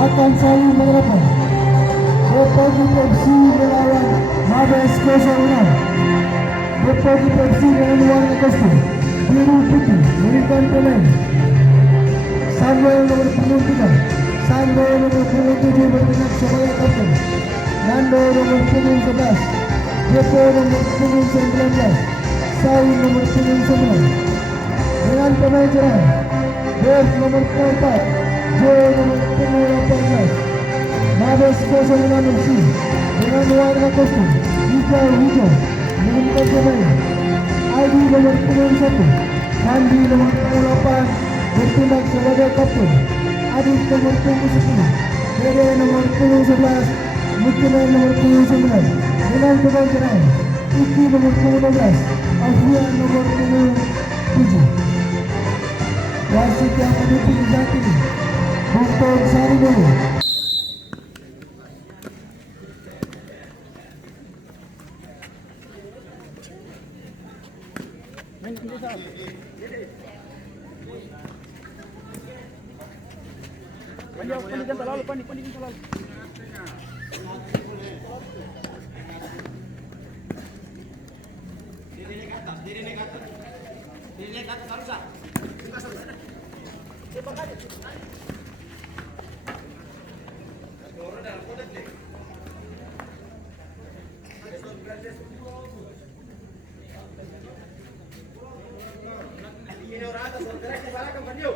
akan saling menghadapan. Deportivo FC melawan Mabes 06. Deportivo FC dengan warna kostum biru putih berikan pemain Samuel nomor punggung 3, Samuel nomor punggung 7 bertindak sebagai kapten, Nando nomor punggung 11, Jepo nomor punggung 19, Sain nomor punggung 9. Dengan pemain cadangan Dev nomor 4, Joe nomor punggung 18. Mabes 06 FC dengan warna kostum hijau menunjukkan pemain Aldi nomor punggung 1, Kandi nomor punggung 8 bertindak sebagai kapten, Adit nomor punggung 10, Dede nomor punggung 11, Mukina nomor punggung 9. Dengan pemain cadangan Iki nomor punggung 16, Alfian nomor punggung 7. Wasit yang mendukung saat ini Bung Sari dulu. Pandikan terlalu. Diri naik atas harus sah. Ini orang atas, gerak ke belakang kan dia.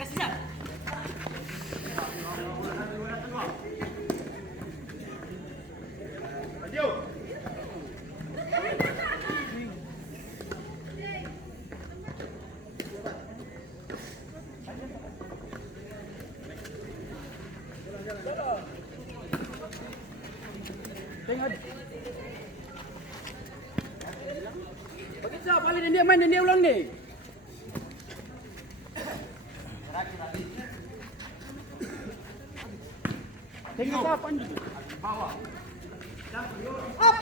Kasih sah. Bagaimana paling dia main dia ulang ni? Tengok apa ni? Bawah. Up.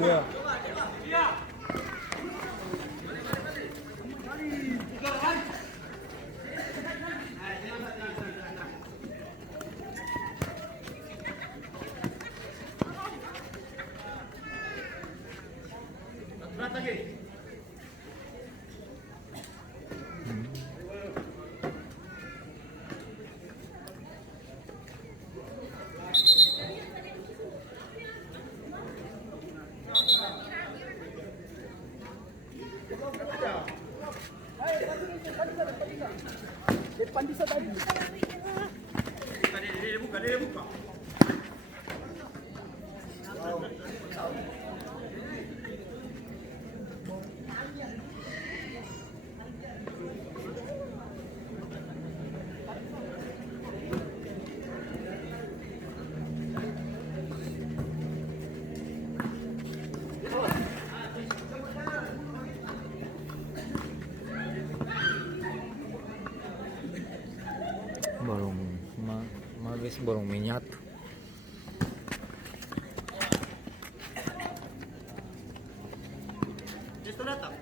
Dua. Depan bisa tadi. Dia buka. Mabes borong minyak. Esto datang.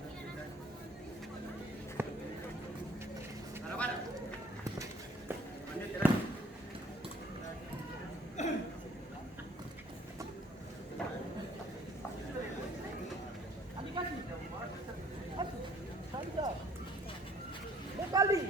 Mana? Kali.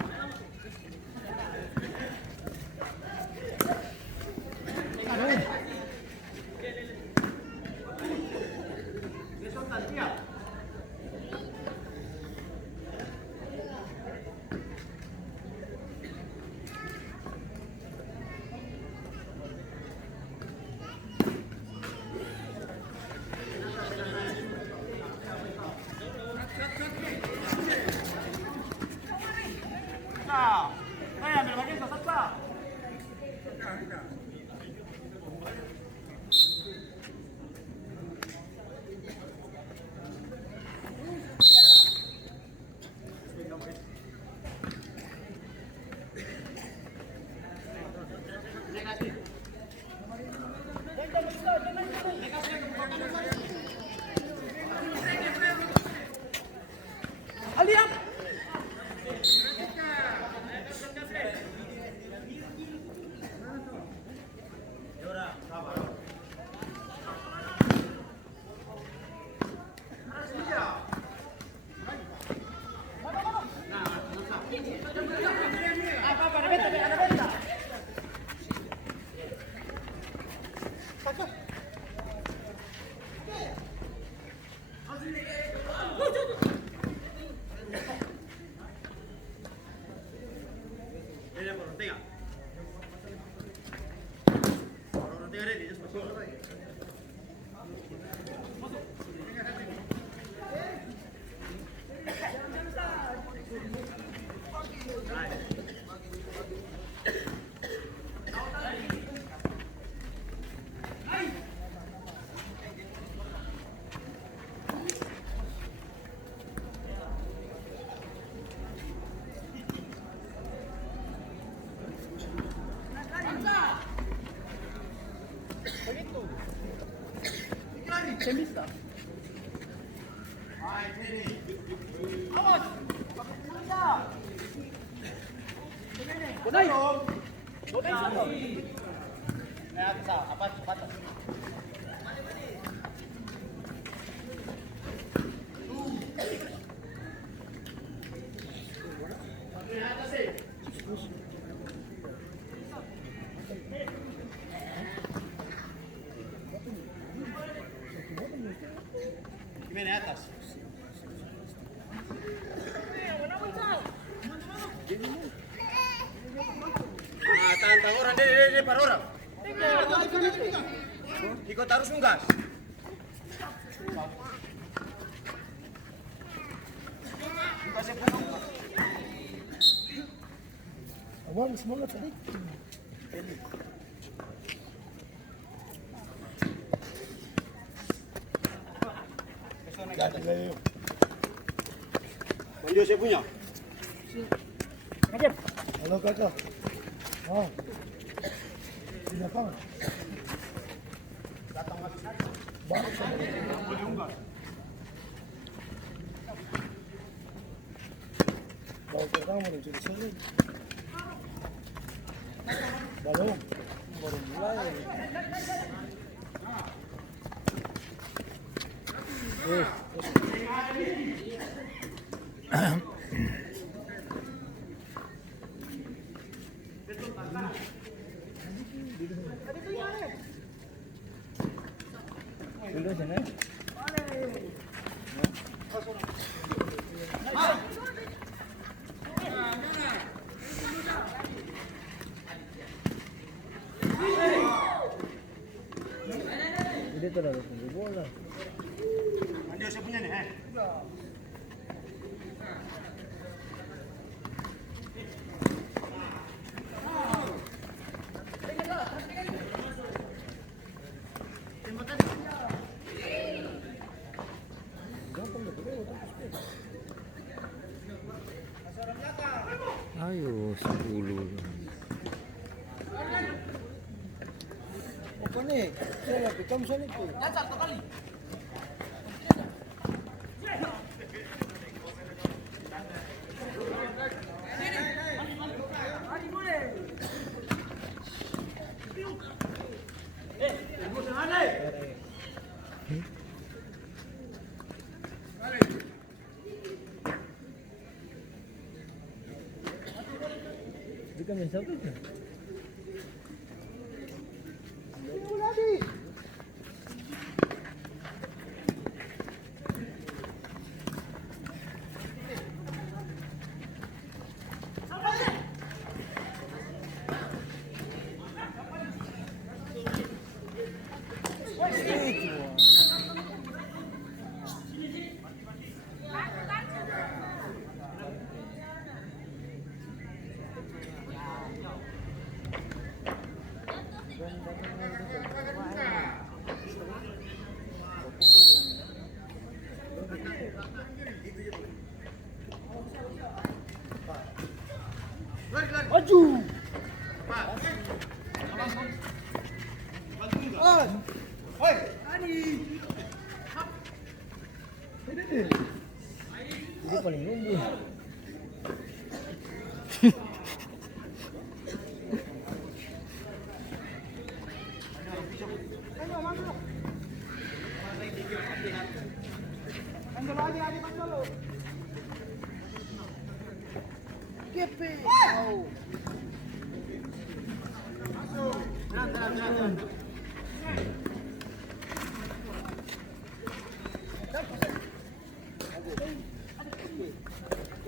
재밌어. Bonai. Bonai satu. Apa? Gimana atas? Ah, tahan orang deh, par orang. Ikut harus nunggas. Nunggasnya penuh. Awal semangat tadi. Manjo saya punya. Halo kakak. Oh. Tidak apa. Kalau pertama mau jadi sini. Belum. Baru mulai. Dulu sana. Ini terlalu tinggi bola. Manjo saya punya nih, Ayo 10. Apa nih? Saya lapik kamu sana itu. Jika misal tu. Maju. Oi, Ini paling lumbu.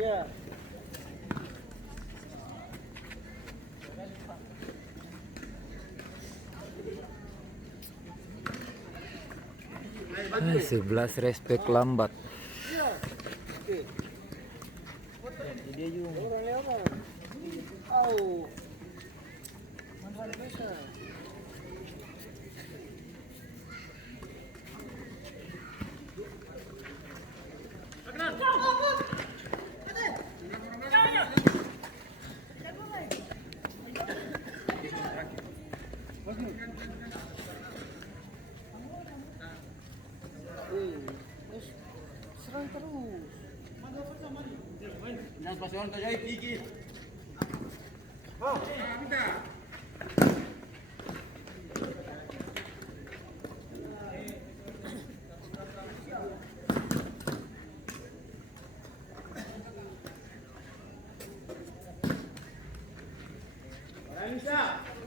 Ya. 11 respect lambat. Serang terus. Jangan pasiongan kau gigi.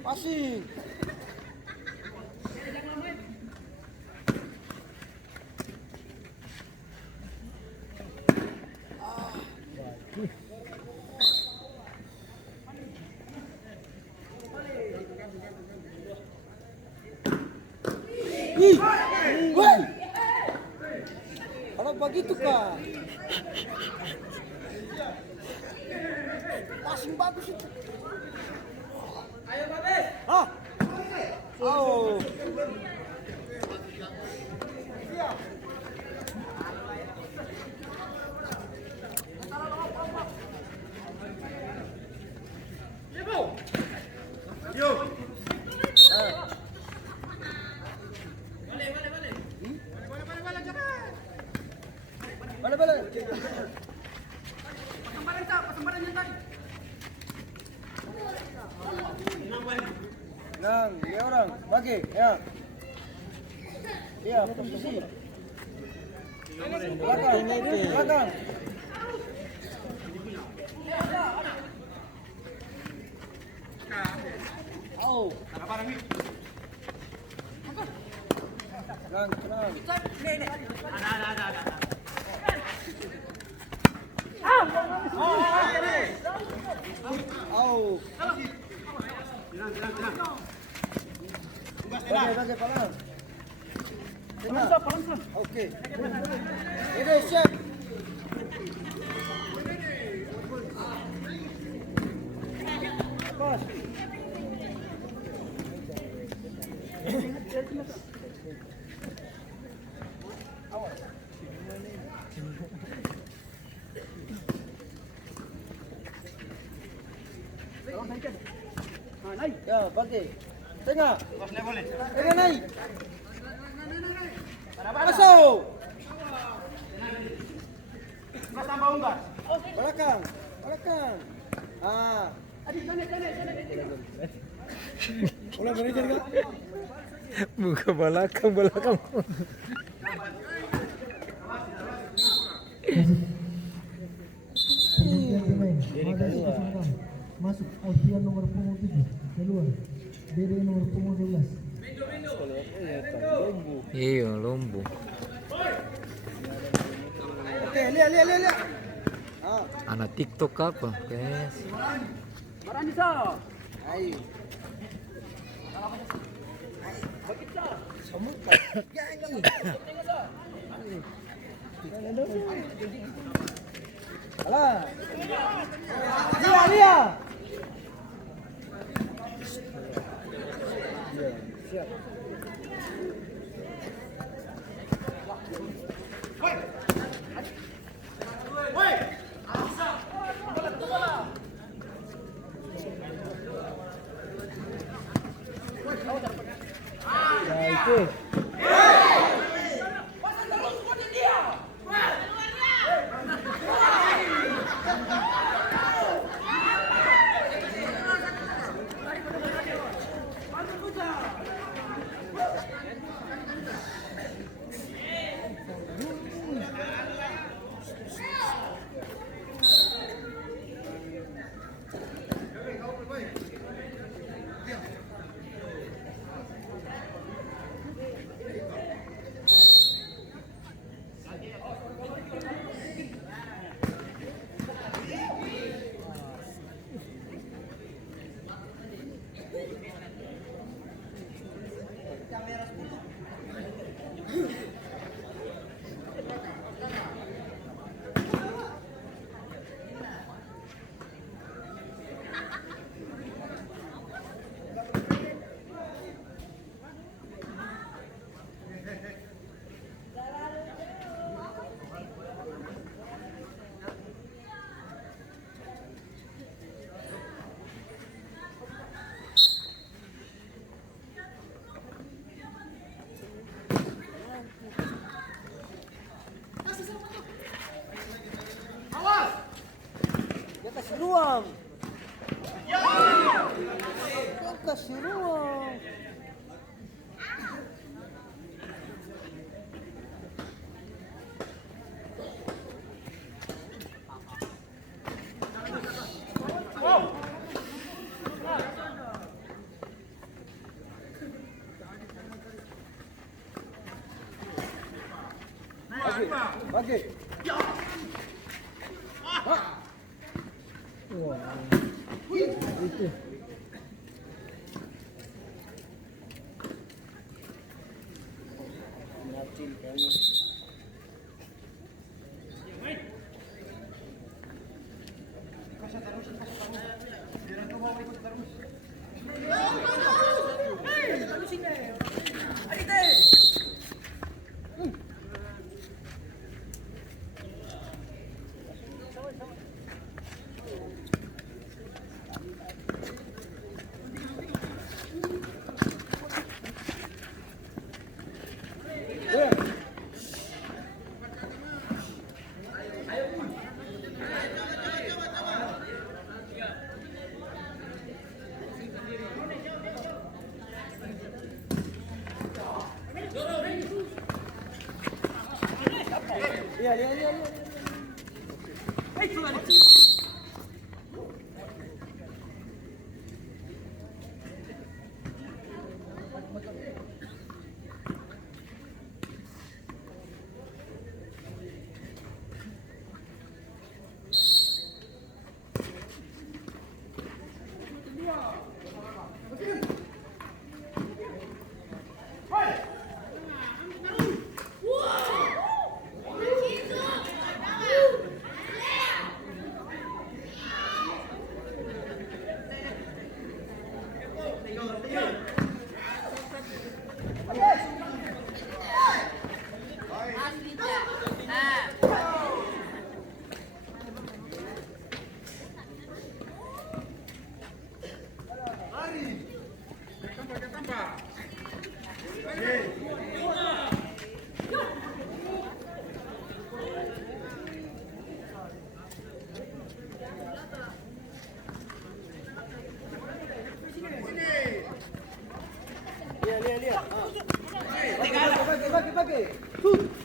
Passing. Ih, woi. Kalau begitu kak, passing bagus itu. Ayo Babe. Ah. Oh. Yo. Balik. Nang, dia orang bagi, ya. Iya, posisi. Belakang. Au. Tenang. Au. Bagi, palang. Palang. Oke. Ini siap. Pas. Ya, bagi. Tengah. Tengah naik. Masuk. Mas tambah unggas. Belakang. Ah. Ulang manajer enggak? Buka belakang. Kemudian pemain masuk Alfian nomor punggung 7 keluar Dede nomor punggung 12. Iya, Lombo. Oke, lihat. Ah, Anak TikTok apa? Guys. ayo. Semut. Ya ini. Alah. Dia. Siap. Ya itu. suruh. Bagi. Itu. Nacin kayaknya. Lihat, lihat, lihat. Lihat, lihat, lihat. Bagi, bagi, bagi.